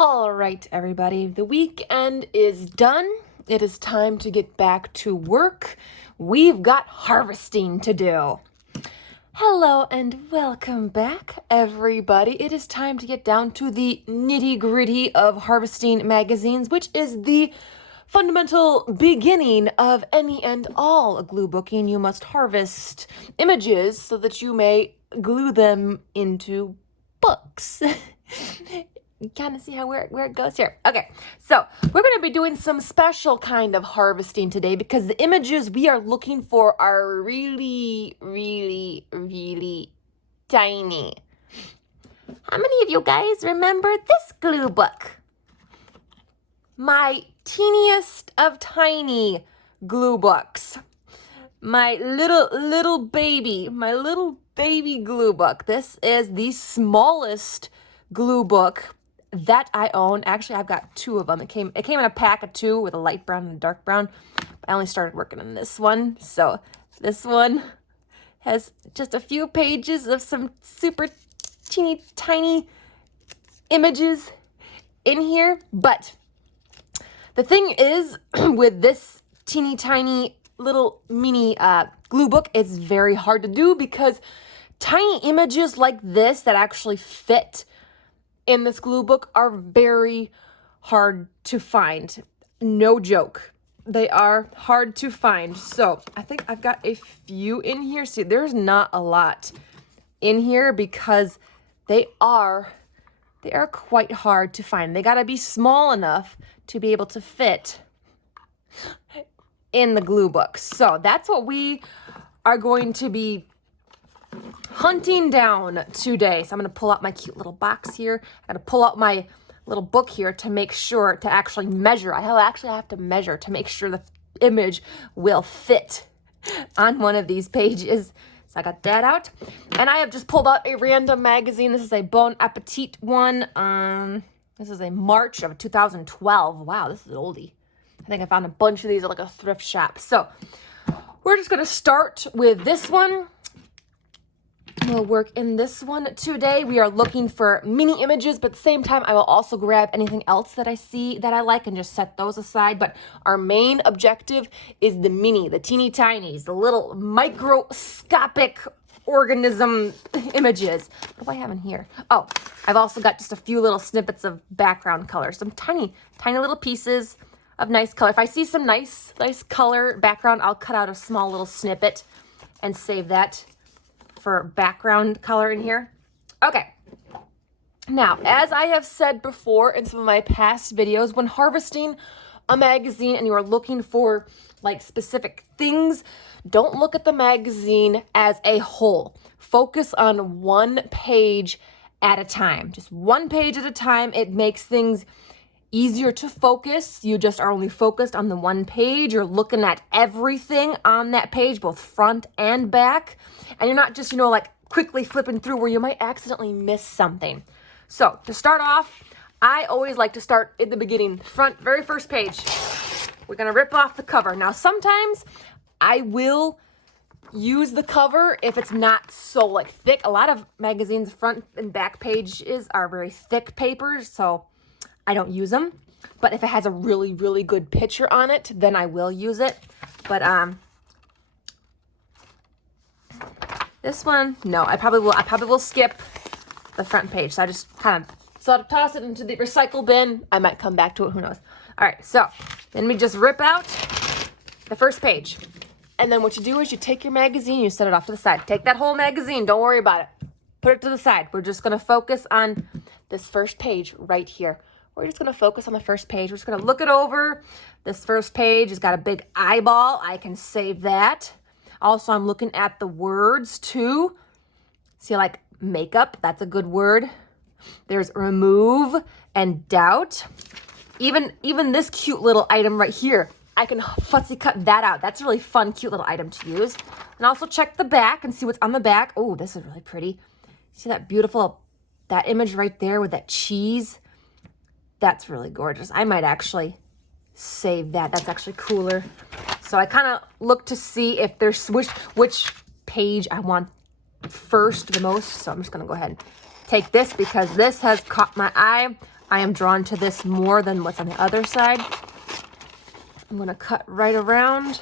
All right, everybody, the weekend is done. It is time to get back to work. We've got harvesting to do. Hello and welcome back, everybody. It is time to get down to the nitty-gritty of harvesting magazines, which is the fundamental beginning of any and all glue booking. You must harvest images so that you may glue them into books. You kind of see how where it goes here. Okay, so we're going to be doing some special kind of harvesting today because the images we are looking for are really, really, really tiny. How many of you guys remember this glue book? My teeniest of tiny glue books. My little baby glue book. This is the smallest glue book that I own. Actually, I've got two of them. It came in a pack of two with a light brown and a dark brown. I only started working on this one. So this one has just a few pages of some super teeny tiny images in here. But the thing is with this teeny tiny little mini glue book, it's very hard to do because tiny images like this that actually fit in this glue book are very hard to find. No joke. They are hard to find. So I think I've got a few in here. See, there's not a lot in here because they are quite hard to find. They got to be small enough to be able to fit in the glue book. So that's what we are going to be hunting down today. So I'm going to pull out my cute little box here. I got to pull out my little book here to make sure to actually measure. I actually have to measure to make sure the image will fit on one of these pages. So I got that out. And I have just pulled out a random magazine. This is a Bon Appetit one. This is a March of 2012. Wow, this is an oldie. I think I found a bunch of these at like a thrift shop. So we're just going to start with this one. We'll work in this one today. We are looking for mini images, but at the same time, I will also grab anything else that I see that I like and just set those aside. But our main objective is the mini, the teeny tinies, the little microscopic organism images. What do I have in here? Oh, I've also got just a few little snippets of background color, some tiny little pieces of nice color. If I see some nice color background, I'll cut out a small little snippet and save that for background color in here. Okay. Now, as I have said before in some of my past videos, when harvesting a magazine and you are looking for like specific things, don't look at the magazine as a whole. Focus on one page at a time. Just one page at a time. It makes things easier to focus. You just are only focused on the one page. You're looking at everything on that page, both front and back. And you're not just, like quickly flipping through where you might accidentally miss something. So to start off, I always like to start at the beginning, very first page. We're going to rip off the cover. Now, sometimes I will use the cover if it's not so thick. A lot of magazines, front and back pages are very thick papers, so I don't use them. But if it has a really, really good picture on it, then I will use it. But this one, no, I probably will skip the front page. So I just kind of toss it into the recycle bin. I might come back to it, who knows. All right, so then we just rip out the first page. And then what you do is you take your magazine, you set it off to the side. Take that whole magazine, don't worry about it. Put it to the side. We're just gonna focus on this first page right here. We're just going to focus on the first page. We're just going to look it over. This first page has got a big eyeball. I can save that. Also, I'm looking at the words too. See, like makeup, that's a good word. There's remove and doubt. Even this cute little item right here, I can fussy cut that out. That's a really fun, cute little item to use. And also check the back and see what's on the back. Oh, this is really pretty. See that beautiful, that image right there with that cheese? That's really gorgeous. I might actually save that. That's actually cooler. So I kind of look to see if there's which page I want first the most. So I'm just going to go ahead and take this because this has caught my eye. I am drawn to this more than what's on the other side. I'm going to cut right around.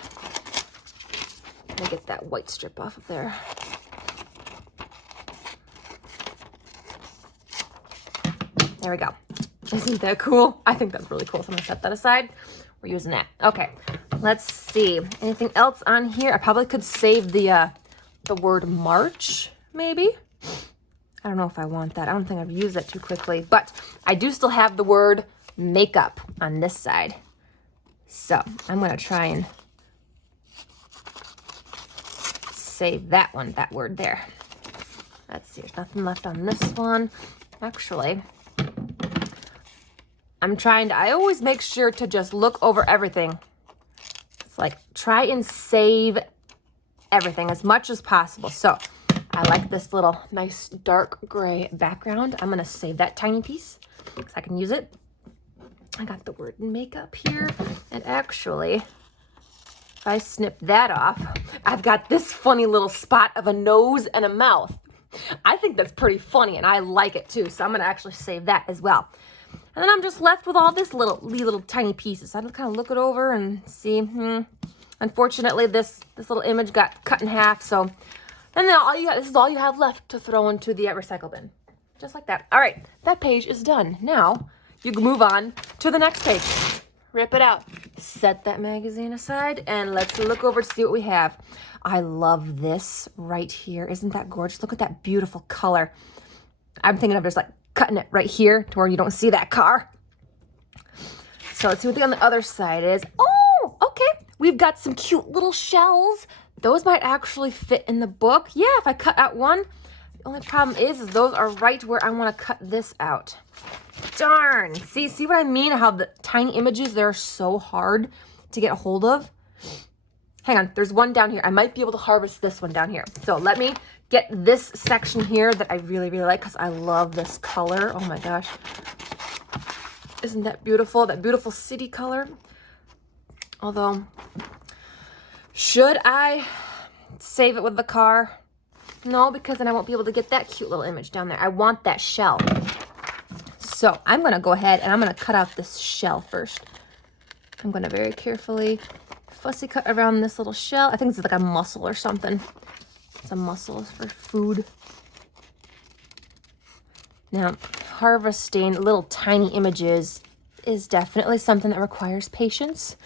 Let me get that white strip off of there. There we go. Isn't that cool? I think that's really cool. So I'm going to set that aside. We're using that. Okay, let's see. Anything else on here? I probably could save the word March, maybe. I don't know if I want that. I don't think I've used that too quickly. But I do still have the word makeup on this side. So I'm going to try and save that one, that word there. Let's see. There's nothing left on this one. Actually, I always make sure to just look over everything. It's like, try and save everything as much as possible. So I like this little nice dark gray background. I'm going to save that tiny piece because I can use it. I got the word makeup here. And actually, if I snip that off, I've got this funny little spot of a nose and a mouth. I think that's pretty funny and I like it too. So I'm going to actually save that as well. And then I'm just left with all this little tiny pieces. I just kind of look it over and see. Unfortunately, this little image got cut in half. So then this is all you have left to throw into the recycle bin. Just like that. All right, that page is done. Now you can move on to the next page. Rip it out. Set that magazine aside and let's look over to see what we have. I love this right here. Isn't that gorgeous? Look at that beautiful color. I'm thinking of just like cutting it right here to where you don't see that car. So let's see what the on the other side is. Oh, okay. We've got some cute little shells. Those might actually fit in the book. Yeah, if I cut out one. The only problem is those are right where I want to cut this out. Darn. See what I mean? How the tiny images, they're so hard to get a hold of. Hang on, there's one down here. I might be able to harvest this one down here. So let me get this section here that I really, really like because I love this color. Oh my gosh. Isn't that beautiful? That beautiful city color. Although, should I save it with the car? No, because then I won't be able to get that cute little image down there. I want that shell. So I'm going to go ahead and I'm going to cut out this shell first. I'm going to very carefully fussy cut around this little shell. I think this is like a mussel or something. It's a mussel for food. Now, harvesting little tiny images is definitely something that requires patience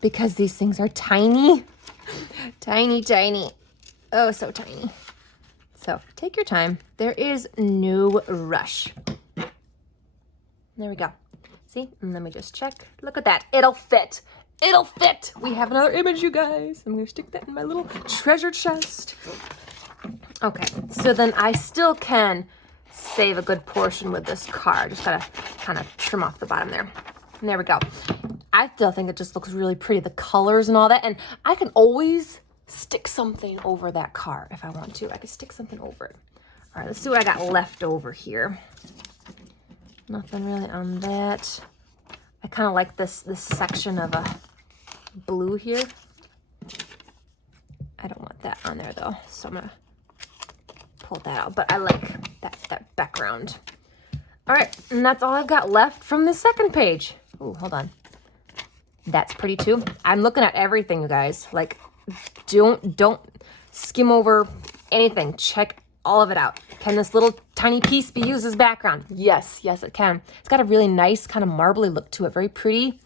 because these things are tiny. Tiny, tiny. Oh, so tiny. So take your time. There is no rush. There we go. See? And let me just check. Look at that. It'll fit. It'll fit. We have another image, you guys. I'm going to stick that in my little treasure chest. Okay. So then I still can save a good portion with this car. Just got to kind of trim off the bottom there. And there we go. I still think it just looks really pretty. The colors and all that. And I can always stick something over that car if I want to. I can stick something over it. All right. Let's see what I got left over here. Nothing really on that. I kind of like this section of a blue here. I don't want that on there though, so I'm gonna pull that out. But I like that background. All right, and that's all I've got left from the second page. Oh, hold on. That's pretty too. I'm looking at everything, you guys. Like, don't skim over anything. Check all of it out. Can this little tiny piece be used as background? Yes, it can. It's got a really nice kind of marbly look to it. Very pretty.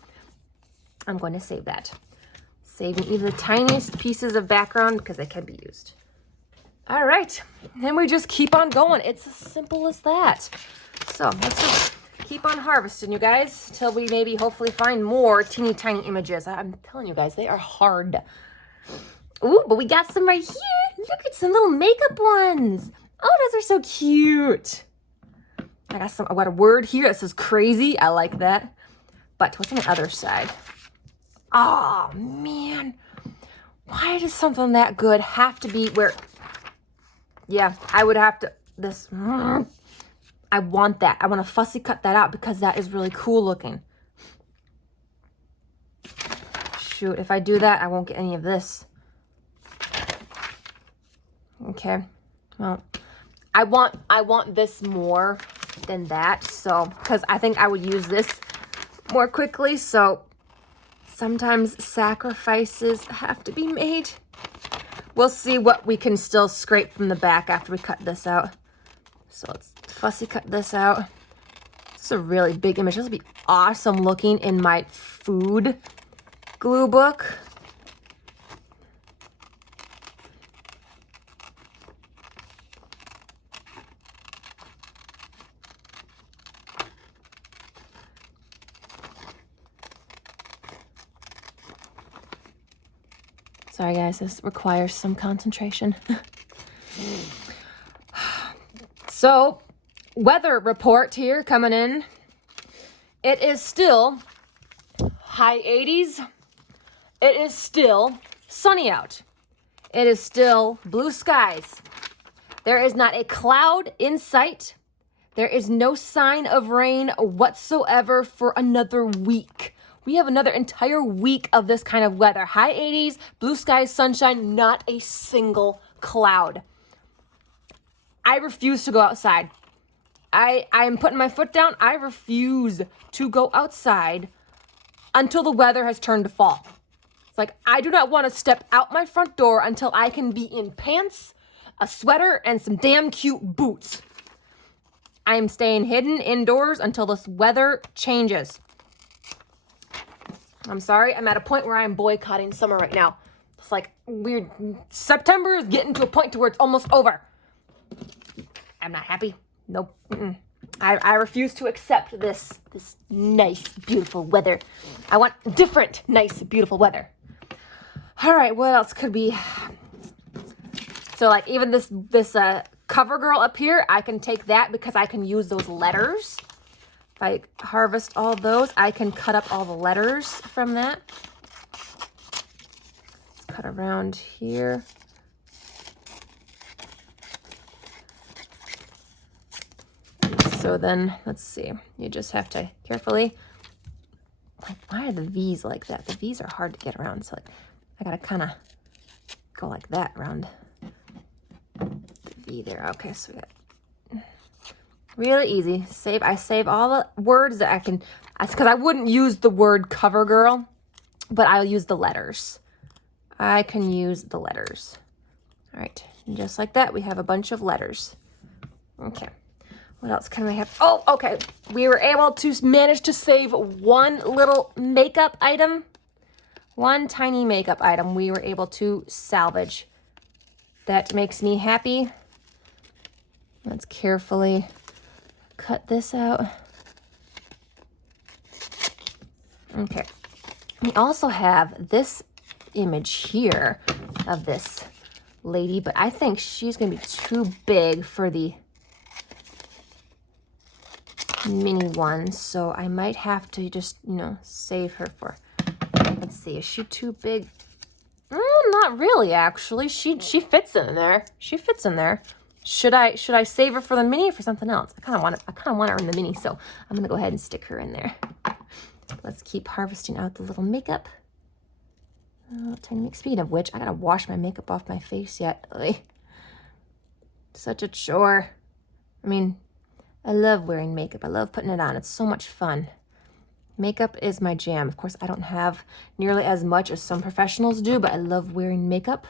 I'm going to save that. Saving even the tiniest pieces of background because they can be used. All right. Then we just keep on going. It's as simple as that. So let's just keep on harvesting, you guys, till we maybe hopefully find more teeny tiny images. I'm telling you guys, they are hard. Ooh, but we got some right here. Look at some little makeup ones. Oh, those are so cute. I got a word here that says crazy. I like that. But what's on the other side? Oh, man. Why does something that good have to be where... Yeah, I would have to... I want that. I want to fussy cut that out because that is really cool looking. Shoot, if I do that, I won't get any of this. Okay. Well, I want this more than that. So, because I think I would use this more quickly. So sometimes sacrifices have to be made. We'll see what we can still scrape from the back after we cut this out. So let's fussy cut this out. It's a really big image. This will be awesome looking in my food glue book. Sorry guys, this requires some concentration. So, weather report here coming in. It is still high 80s. It is still sunny out. It is still blue skies. There is not a cloud in sight. There is no sign of rain whatsoever for another week. We have another entire week of this kind of weather. High 80s, blue skies, sunshine, not a single cloud. I refuse to go outside. I am putting my foot down. I refuse to go outside until the weather has turned to fall. It's like, I do not want to step out my front door until I can be in pants, a sweater, and some damn cute boots. I am staying hidden indoors until this weather changes. I'm sorry, I'm at a point where I'm boycotting summer right now. It's like weird. September is getting to a point to where it's almost over. I'm not happy. Nope. I refuse to accept this nice, beautiful weather. I want different, nice, beautiful weather. All right, what else could be? So like even this cover girl up here, I can take that because I can use those letters. If I harvest all those, I can cut up all the letters from that. Let's cut around here. So then, let's see. You just have to carefully, like, why are the V's like that? The V's are hard to get around, so like, I gotta kind of go like that around the V there. Okay, so we got really easy. I save all the words that I can, because I wouldn't use the word cover girl, but I'll use the letters. I can use the letters. All right, and just like that, we have a bunch of letters. Okay. What else can we have? Oh, okay. We were able to manage to save one little makeup item. One tiny makeup item we were able to salvage. That makes me happy. Let's carefully cut this out. Okay. We also have this image here of this lady, but I think she's going to be too big for the mini one, so I might have to just, save her for, let's see, is she too big? Not really, actually. She fits in there. She fits in there. Should I save her for the mini or for something else? I kind of want her in the mini, so I'm gonna go ahead and stick her in there. Let's keep harvesting out the little makeup. Oh, tiny mix. Speaking of which, I gotta wash my makeup off my face yet. Ugh. Such a chore. I mean, I love wearing makeup. I love putting it on. It's so much fun. Makeup is my jam. Of course, I don't have nearly as much as some professionals do, but I love wearing makeup.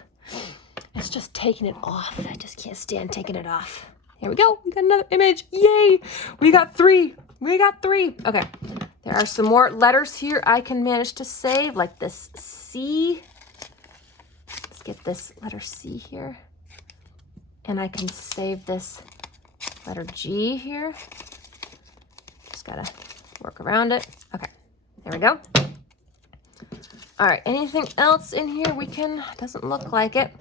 It's just taking it off. I just can't stand taking it off. Here we go. We got another image. Yay! We got 3. We got 3. Okay. There are some more letters here I can manage to save, like this C. Let's get this letter C here. And I can save this letter G here. Just gotta work around it. Okay, there we go. All right, anything else in here we can, doesn't look like it.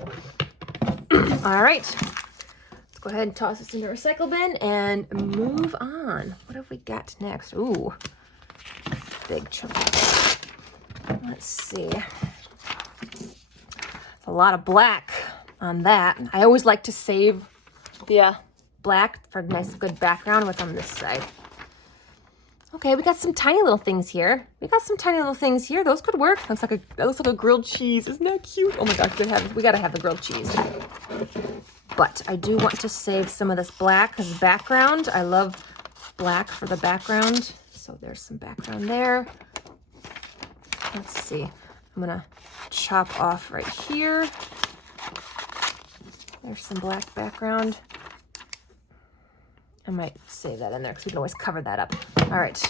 All right, let's go ahead and toss this in the recycle bin and move on. What have we got next? Ooh, big chunk. Let's see. It's a lot of black on that. I always like to save the black for a nice good background what's on this side. Okay, we got some tiny little things here. Those could work. That looks like a grilled cheese. Isn't that cute? Oh my gosh, we gotta have the grilled cheese. But I do want to save some of this black as background. I love black for the background. So there's some background there. Let's see. I'm gonna chop off right here. There's some black background. I might save that in there because we can always cover that up. All right.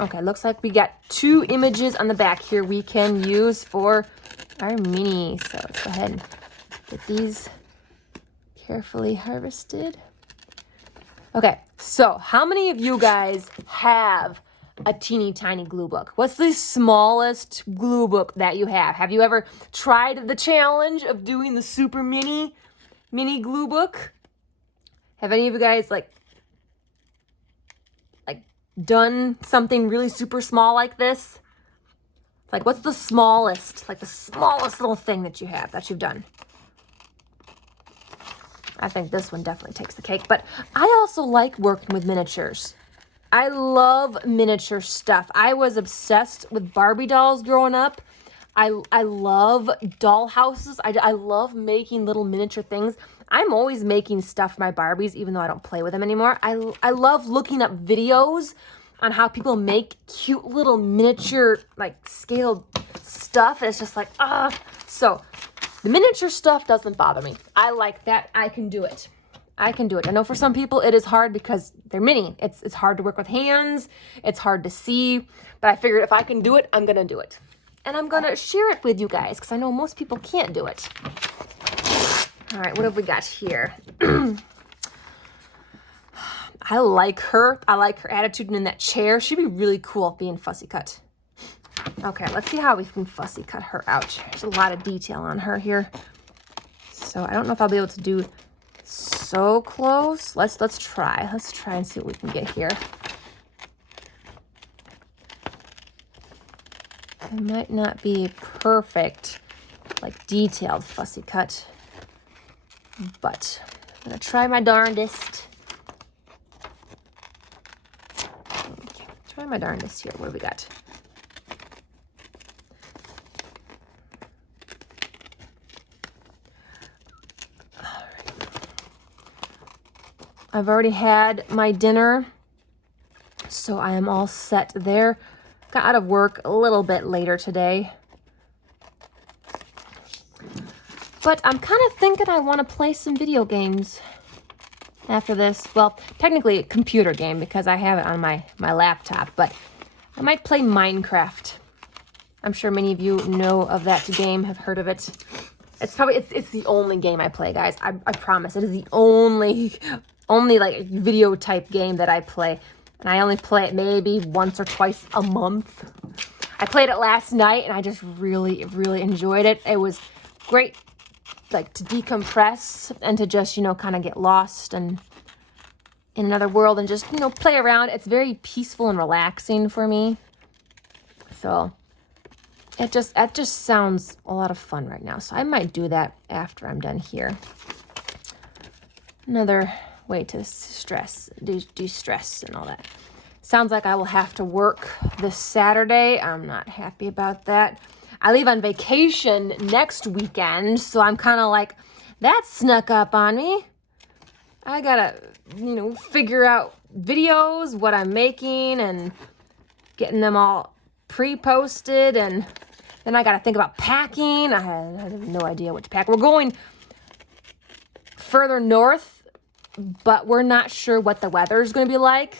Okay, looks like we got 2 images on the back here we can use for our mini. So let's go ahead and get these carefully harvested. Okay, so how many of you guys have a teeny tiny glue book? What's the smallest glue book that you have? Have you ever tried the challenge of doing the super mini glue book? Have any of you guys like done something really super small like this? Like, what's the smallest little thing that you have, that you've done? I think this one definitely takes the cake, but I also like working with miniatures. I love miniature stuff. I was obsessed with Barbie dolls growing up. I love doll houses. I love making little miniature things. I'm always making stuff for my Barbies, even though I don't play with them anymore. I love looking up videos on how people make cute little miniature, like, scaled stuff. It's just like, So the miniature stuff doesn't bother me. I like that. I can do it. I can do it. I know for some people it is hard because they're mini. It's hard to work with hands. It's hard to see. But I figured if I can do it, I'm going to do it. And I'm going to share it with you guys because I know most people can't do it. All right, what have we got here? I like her. I like her attitude in that chair. She'd be really cool being fussy cut. Okay, let's see how we can fussy cut her out. There's a lot of detail on her here. So I don't know if I'll be able to do so close. Let's try. Let's try and see what we can get here. It might not be perfect, like detailed fussy cut, but I'm gonna try my darndest. Okay, try my darndest here. What do we got? All right. I've already had my dinner, so I am all set there. Got out of work a little bit later today. But I'm kind of thinking I want to play some video games after this. Well, technically a computer game because I have it on my laptop, but I might play Minecraft. I'm sure many of you know of that game, have heard of it. It's the only game I play, guys. I promise. It is the only like video type game that I play. And I only play it maybe once or twice a month. I played it last night and I just really, really enjoyed it. It was great, like, to decompress and to just, kind of get lost and in another world and just, play around. It's very peaceful and relaxing for me. So that just sounds a lot of fun right now. So I might do that after I'm done here. Another way to de-stress and all that. Sounds like I will have to work this Saturday. I'm not happy about that. I leave on vacation next weekend, so I'm kind of like, that snuck up on me. I gotta, figure out videos, what I'm making, and getting them all pre-posted, and then I gotta think about packing. I have no idea what to pack. We're going further north, but we're not sure what the weather is going to be like.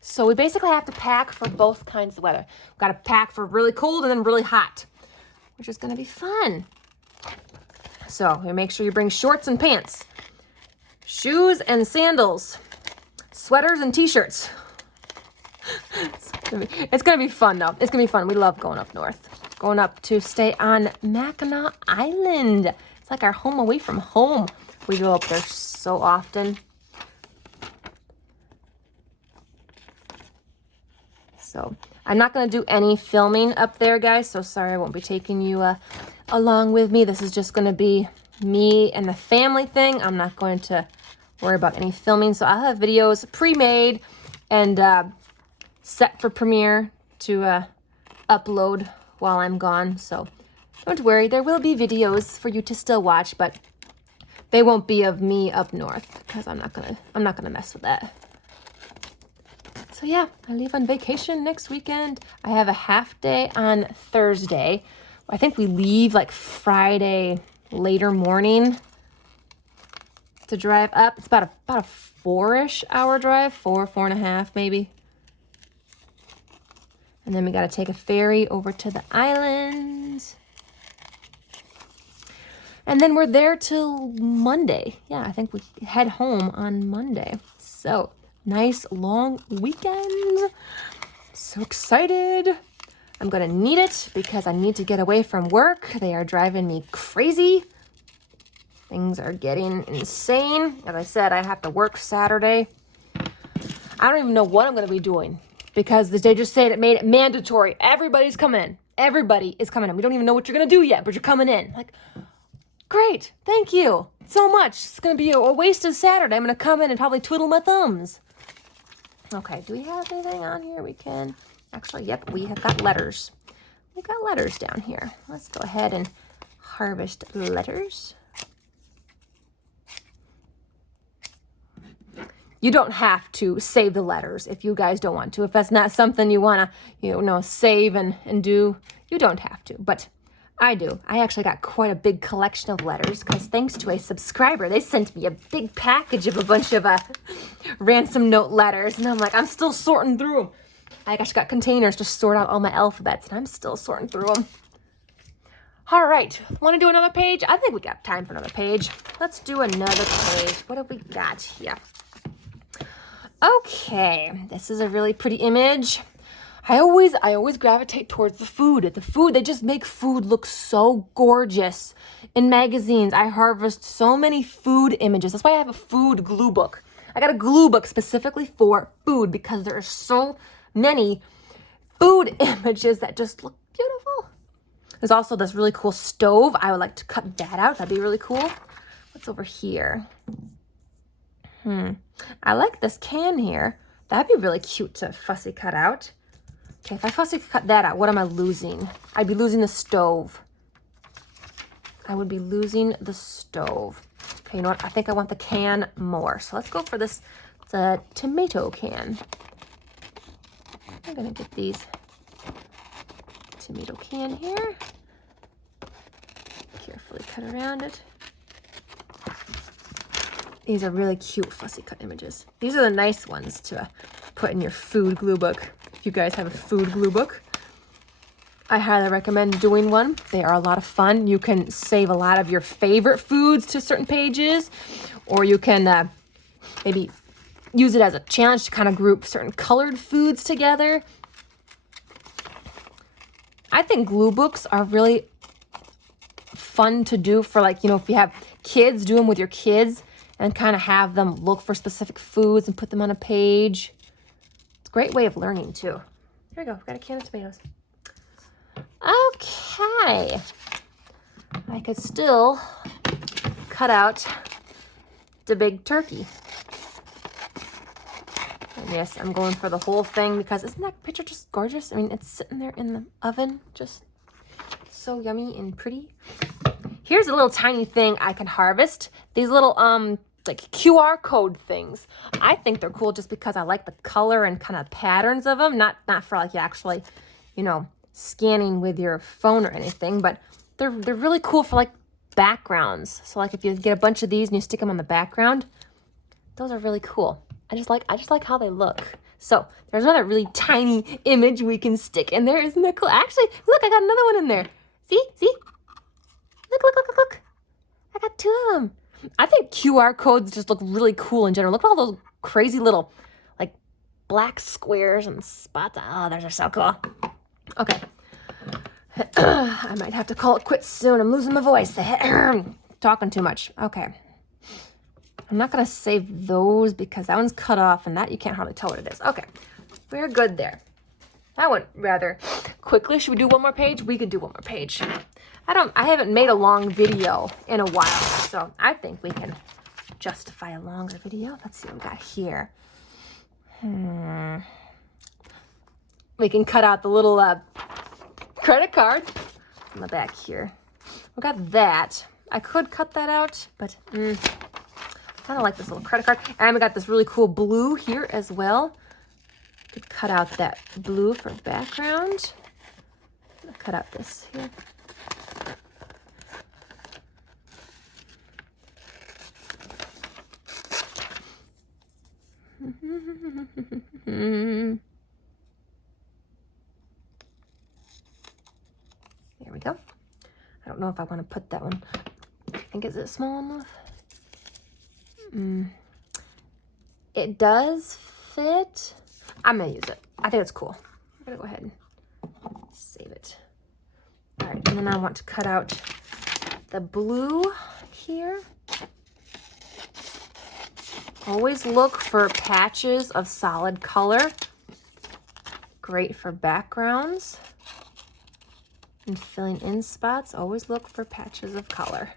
So we basically have to pack for both kinds of weather. We've got to pack for really cold and then really hot, which is going to be fun. So you make sure you bring shorts and pants, shoes and sandals, sweaters and t-shirts. It's going to be fun, though. It's going to be fun. We love going up north. Going up to stay on Mackinac Island. It's like our home away from home. We go up there so often. So I'm not going to do any filming up there, guys. So sorry I won't be taking you along with me. This is just going to be me and the family thing. I'm not going to worry about any filming. So I'll have videos pre-made and set for Premiere to upload while I'm gone. So Don't worry, there will be videos for you to still watch, but they won't be of me up north because I'm not gonna mess with that. So yeah, I leave on vacation next weekend. I have a half day on Thursday. I think we leave like Friday later morning to drive up. It's about a 4-ish hour drive, 4.5 maybe. And then we got to take a ferry over to the islands. And then we're there till Monday. Yeah, I think we head home on Monday. So nice long weekend. So excited. I'm going to need it because I need to get away from work. They are driving me crazy. Things are getting insane. As I said, I have to work Saturday. I don't even know what I'm going to be doing because they just said it made it mandatory. Everybody's coming in. Everybody is coming in. We don't even know what you're going to do yet, but you're coming in. Like, great. Thank you so much. It's going to be a wasted Saturday. I'm going to come in and probably twiddle my thumbs. Okay, do we have anything on here we can... Actually, yep, we have got letters. We've got letters down here. Let's go ahead and harvest letters. You don't have to save the letters if you guys don't want to. If that's not something you want to, save and do, you don't have to. But I do. I actually got quite a big collection of letters because thanks to a subscriber, they sent me a big package of a bunch of ransom note letters. And I'm like, I'm still sorting through them. I actually got containers to sort out all my alphabets, and I'm still sorting through them. All right, want to do another page? I think we got time for another page. Let's do another page. What have we got here? Okay, this is a really pretty image. I always gravitate towards the food. They just make food look so gorgeous. In magazines, I harvest so many food images. That's why I have a food glue book. I got a glue book specifically for food because there are so many food images that just look beautiful. There's also this really cool stove. I would like to cut that out. That'd be really cool. What's over here? I like this can here. That'd be really cute to fussy cut out. Okay, if I fussy cut that out, what am I losing? I'd be losing the stove. I would be losing the stove. Okay, you know what? I think I want the can more. So let's go for this. It's a tomato can. I'm gonna get these tomato can here. Carefully cut around it. These are really cute fussy cut images. These are the nice ones to put in your food glue book. If you guys have a food glue book, I highly recommend doing one. They are a lot of fun. You can save a lot of your favorite foods to certain pages, or you can maybe use it as a challenge to kind of group certain colored foods together. I think glue books are really fun to do for, like, if you have kids, do them with your kids and kind of have them look for specific foods and put them on a page. It's a great way of learning too. Here we go. We've got a can of tomatoes. Okay. I could still cut out the big turkey. And yes, I'm going for the whole thing because isn't that picture just gorgeous? I mean, it's sitting there in the oven, just so yummy and pretty. Here's a little tiny thing I can harvest. These little like QR code things. I think they're cool just because I like the color and kind of patterns of them. Not for like you actually, scanning with your phone or anything, but they're really cool for like backgrounds. So like if you get a bunch of these and you stick them on the background, those are really cool. I just like how they look. So there's another really tiny image we can stick in there. Isn't that cool? Actually, look, I got another one in there. See? Look. I got 2 of them. I think QR codes just look really cool in general. Look at all those crazy little like black squares and spots. Oh, those are so cool. Okay. I might have to call it quits soon. I'm losing my voice. Talking too much. Okay. I'm not going to save those because that one's cut off and that you can't hardly tell what it is. Okay. We're good there. That went rather quickly. Should we do one more page? We could do one more page. I haven't made a long video in a while, so I think we can justify a longer video. Let's see what we got here. We can cut out the little credit card. in the back here. We got that. I could cut that out, but I don't like this little credit card. And we got this really cool blue here as well. Could cut out that blue for background. I'll cut out this here. There we go. I don't know if I want to put that one. I think, is it small enough? It does fit. I'm gonna use it. I think it's cool. I'm gonna go ahead and save it. All right, and then I want to cut out the blue here. Always look for patches of solid color. Great for backgrounds and filling in spots. Always look for patches of color,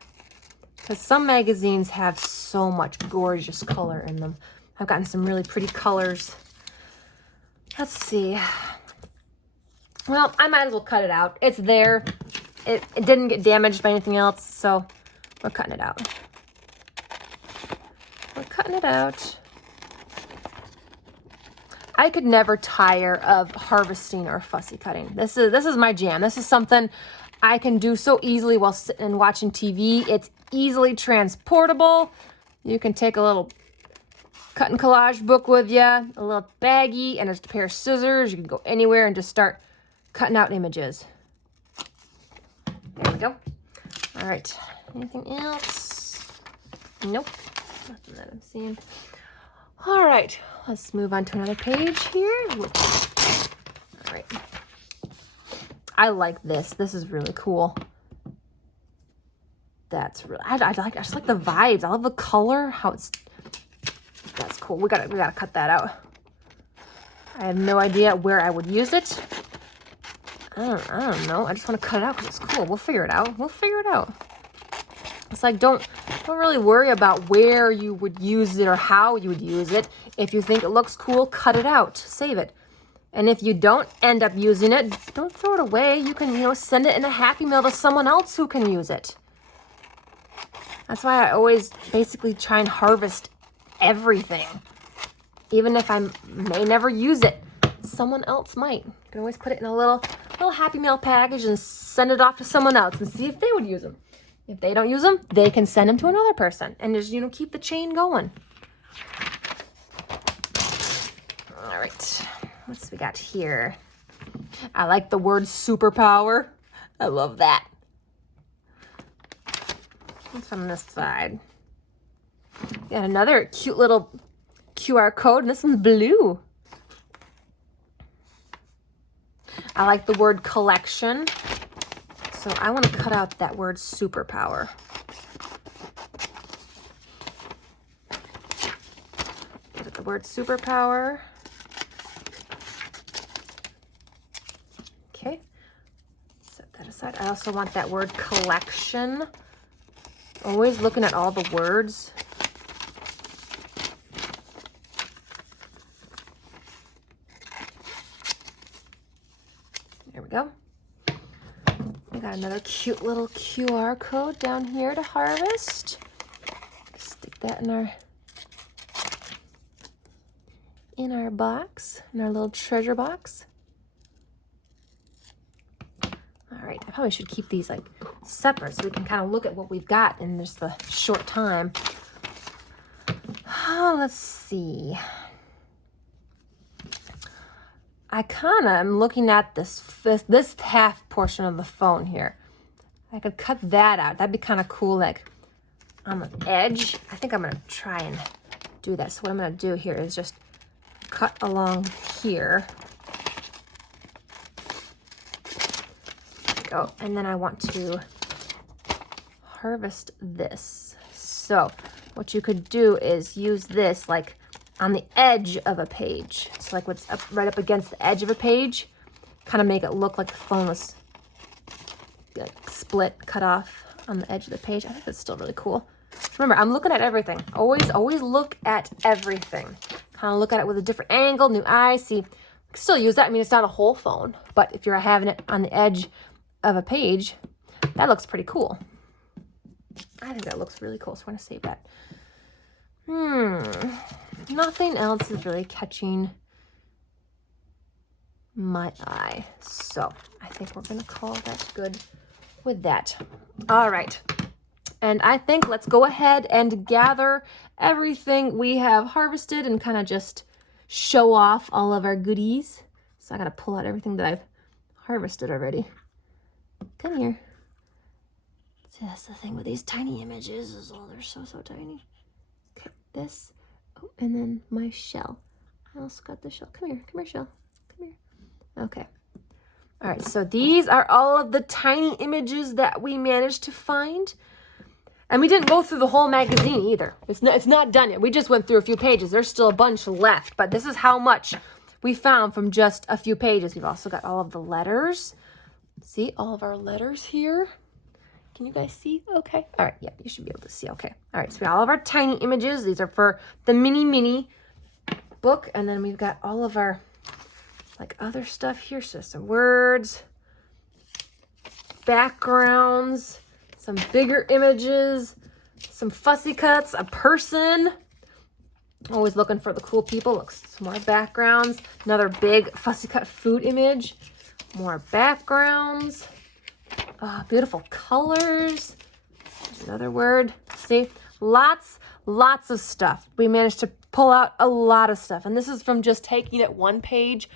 because some magazines have so much gorgeous color in them. I've gotten some really pretty colors. Let's see. Well, I might as well cut it out. It's there. It didn't get damaged by anything else, so we're cutting it out. We're cutting it out. I could never tire of harvesting or fussy cutting. This is my jam. This is something I can do so easily while sitting and watching TV. It's easily transportable. You can take a little cut and collage book with you, a little baggie, and just a pair of scissors. You can go anywhere and just start cutting out images. There we go. All right. Anything else? Nope. Nothing that I'm seeing. All right. Let's move on to another page here. Whoops. All right. I like this. This is really cool. That's really, I just like the vibes. I love the color, how it's, that's cool. We gotta cut that out. I have no idea where I would use it. I don't know. I just want to cut it out because it's cool. We'll figure it out. We'll figure it out. It's like, don't really worry about where you would use it or how you would use it. If you think it looks cool, cut it out. Save it. And if you don't end up using it, don't throw it away. You can, send it in a Happy Mail to someone else who can use it. That's why I always basically try and harvest everything. Even if I may never use it, someone else might. You can always put it in a little Happy Mail package and send it off to someone else and see if they would use them. If they don't use them, they can send them to another person and just, keep the chain going. All right, what's we got here? I like the word superpower. I love that. What's on this side? Got another cute little QR code, and this one's blue. I like the word collection, so I want to cut out that word superpower. Give it the word superpower. Okay, set that aside. I also want that word collection. Always looking at all the words. There we go. We got another cute little QR code down here to harvest. Stick that in our box, in our little treasure box. All right, I probably should keep these like separate so we can kind of look at what we've got in just the short time. Oh, let's see. I kind of am looking at this half portion of the phone here. I could cut that out. That'd be kind of cool, like on the edge. I think I'm gonna try and do that. So what I'm gonna do here is just cut along here. Go, and then I want to harvest this. So what you could do is use this like on the edge of a page. So like what's right up against the edge of a page, kind of make it look like the phone was split, cut off on the edge of the page. I think that's still really cool. Remember, I'm looking at everything. Always look at everything. Kind of look at it with a different angle, new eyes. See, still use that. I mean, it's not a whole phone, but if you're having it on the edge of a page, that looks pretty cool. I think that looks really cool, so I'm going to save that. Nothing else is really catching my eye. So I think we're going to call that good with that. All right. And I think let's go ahead and gather everything we have harvested and kind of just show off all of our goodies. So I got to pull out everything that I've harvested already. Come here. See, that's the thing with these tiny images is, oh, they're so tiny. Okay, this. Oh, and then my shell. I also got the shell. Come here, shell. Come here. Okay. All right, so these are all of the tiny images that we managed to find. And we didn't go through the whole magazine either. It's not done yet. We just went through a few pages. There's still a bunch left, but this is how much we found from just a few pages. We've also got all of the letters. See all of our letters here? Can you guys see? Okay. All right. Yep, you should be able to see. Okay. All right. So we got all of our tiny images. These are for the mini book. And then we've got all of our like other stuff here. So some words, backgrounds, some bigger images, some fussy cuts, a person. Always looking for the cool people. Look, some more backgrounds. Another big fussy cut food image. More backgrounds. Beautiful colors. There's another word. See? Lots of stuff. We managed to pull out a lot of stuff. And this is from just taking it one page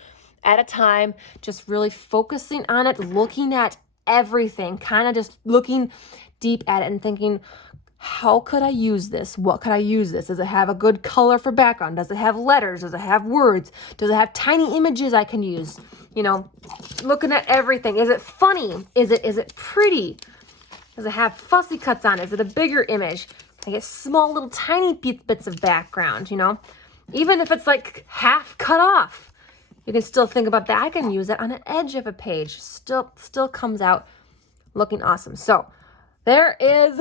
at a time. Just really focusing on it. Looking at everything. Kind of just looking deep at it and thinking, how could I use this? What could I use this? Does it have a good color for background? Does it have letters? Does it have words? Does it have tiny images I can use? You know, looking at everything. Is it funny? Is it pretty? Does it have fussy cuts on it? Is it a bigger image? I get small little tiny bits of background, you know? Even if it's like half cut off, you can still think about that. I can use it on an edge of a page. Still comes out looking awesome. So there is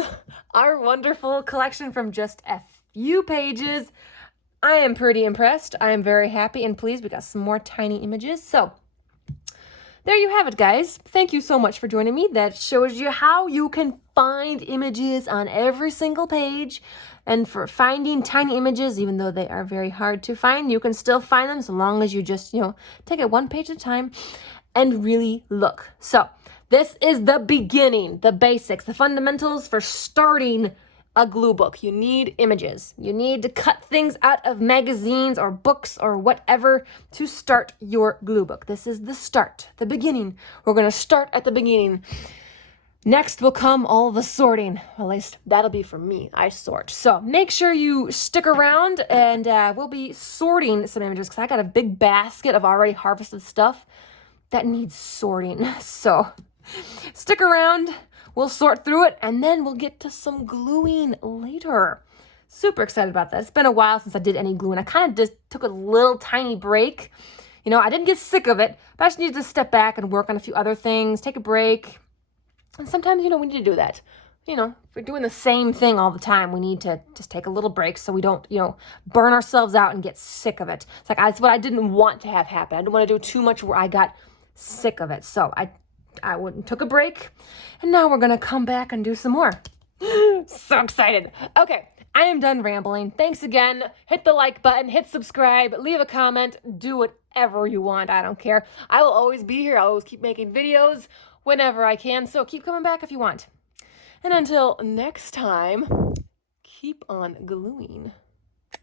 our wonderful collection from just a few pages. I am pretty impressed. I am very happy and pleased. We got some more tiny images. So there you have it, guys. Thank you so much for joining me. That shows you how you can find images on every single page. And for finding tiny images, even though they are very hard to find, you can still find them so long as you just, take it one page at a time and really look. So this is the beginning, the basics, the fundamentals for starting a glue book. You need images. You need to cut things out of magazines or books or whatever to start your glue book. This is the start, the beginning. We're going to start at the beginning. Next will come all the sorting. Well, at least that'll be for me. I sort. So make sure you stick around and we'll be sorting some images because I got a big basket of already harvested stuff that needs sorting. So stick around. We'll sort through it, and then we'll get to some gluing later. Super excited about that. It's been a while since I did any gluing. I kind of just took a little tiny break. I didn't get sick of it, but I just needed to step back and work on a few other things, take a break. And sometimes, we need to do that. If we're doing the same thing all the time, we need to just take a little break so we don't, burn ourselves out and get sick of it. It's like, that's what I didn't want to have happen. I didn't want to do too much where I got sick of it. So I took a break, and now we're going to come back and do some more. So excited. Okay, I am done rambling. Thanks again. Hit the like button, hit subscribe, leave a comment, do whatever you want. I don't care. I will always be here. I'll always keep making videos whenever I can, so keep coming back if you want. And until next time, keep on gluing.